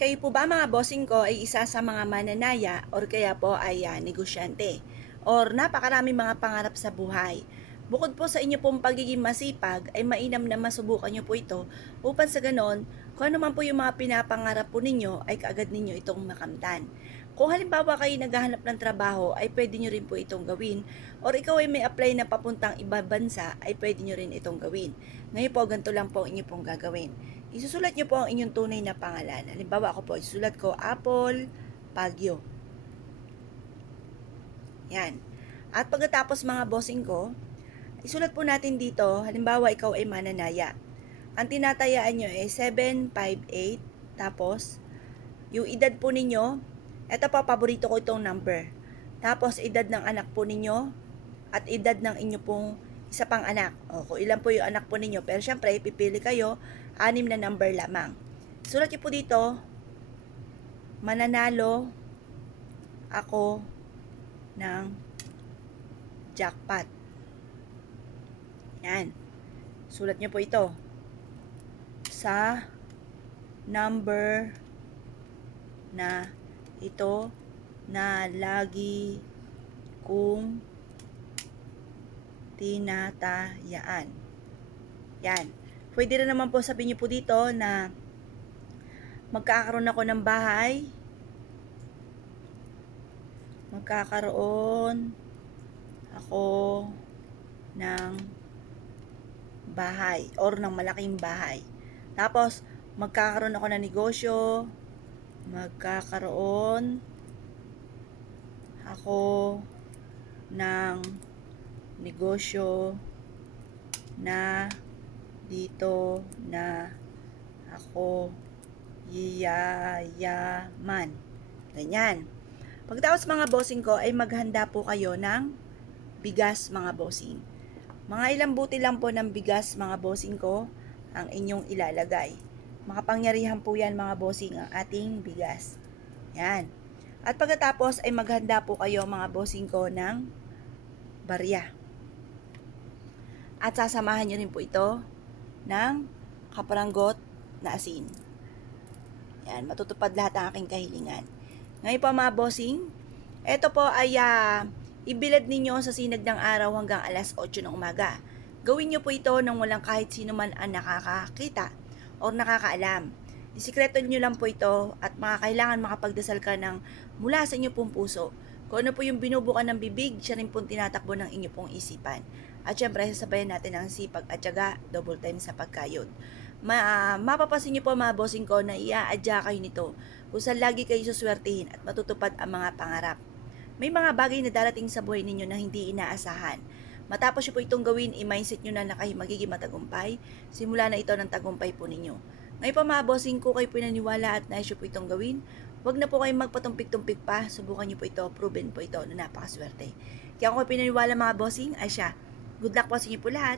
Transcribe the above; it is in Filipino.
Kayo po ba mga bossing ko ay isa sa mga mananaya or kaya po ay negosyante? Or napakarami mga pangarap sa buhay? Bukod po sa inyo pong pagiging masipag, ay mainam na masubukan nyo po ito upang sa ganon, kung ano man po yung mga pinapangarap po ninyo ay kaagad ninyo itong makamtan. Kung halimbawa kayo naghahanap ng trabaho ay pwede nyo rin po itong gawin or ikaw ay may apply na papuntang ibang bansa ay pwede nyo rin itong gawin. Ngayon po ganito lang po ang inyo pong gagawin. Isusulat nyo po ang inyong tunay na pangalan. Halimbawa ako po, isusulat ko Apple Pagyo. Yan. At pagkatapos mga bossing ko, isulat po natin dito, halimbawa ikaw ay mananaya. Ang tinatayaan nyo ay 758, tapos yung edad po ninyo, eto po, paborito ko itong number. Tapos edad ng anak po ninyo at edad ng inyo pong isa pang anak. O, kung ilan po yung anak po ninyo. Pero syempre, pipili kayo, 6 na number lamang. Sulat nyo po dito, mananalo ako ng jackpot. Yan. Sulat nyo po ito. Sa number na ito na lagi kong tinatayaan. Yan. Pwede rin naman po sabihin niyo po dito na magkakaroon ako ng bahay. Magkakaroon ako ng bahay or ng malaking bahay. Tapos, magkakaroon ako ng negosyo. Magkakaroon ako ng negosyo na dito na ako yayaman. Ganyan. Pagkatapos mga bossing ko ay maghanda po kayo ng bigas mga bossing. Mga ilang buti lang po ng bigas mga bossing ko ang inyong ilalagay. Makapangyarihan po yan mga bossing ang ating bigas. Yan. At pagkatapos ay maghanda po kayo mga bossing ko ng barya. At sasamahan nyo rin po ito ng kaparanggot na asin. Yan, matutupad lahat ang aking kahilingan. Ngayon po mga bossing, ito po ay ibilad ninyo sa sinag ng araw hanggang alas 8 ng umaga. Gawin nyo po ito nang walang kahit sino man ang nakakakita o nakakaalam. Isikreto nyo lang po ito at kailangan makapagdasal ka ng mula sa inyo pong puso. Kung ano po yung binubukan ng bibig, siya rin pong tinatakbo ng inyo pong isipan. At syempre, sasabayan natin ang sipag at syaga, double time sa pagkayod. Mapapasin nyo po mga bossing ko na iaadya kayo nito kung saan lagi kayo suswertihin at matutupad ang mga pangarap. May mga bagay na darating sa buhay ninyo na hindi inaasahan. Matapos nyo po itong gawin, i-mindset nyo na kayo magiging matagumpay. Simula na ito ng tagumpay po ninyo. Ngayon pa mga bossing ko, kayo pinaniwala at nais nyo po itong gawin. Huwag na po kayong magpatumpik-tumpik pa. Subukan nyo po ito, proven po ito na napakaswerte. Kaya kung kayo pinaniwala mga bossing, ay siya. Good luck po sa inyo po lahat.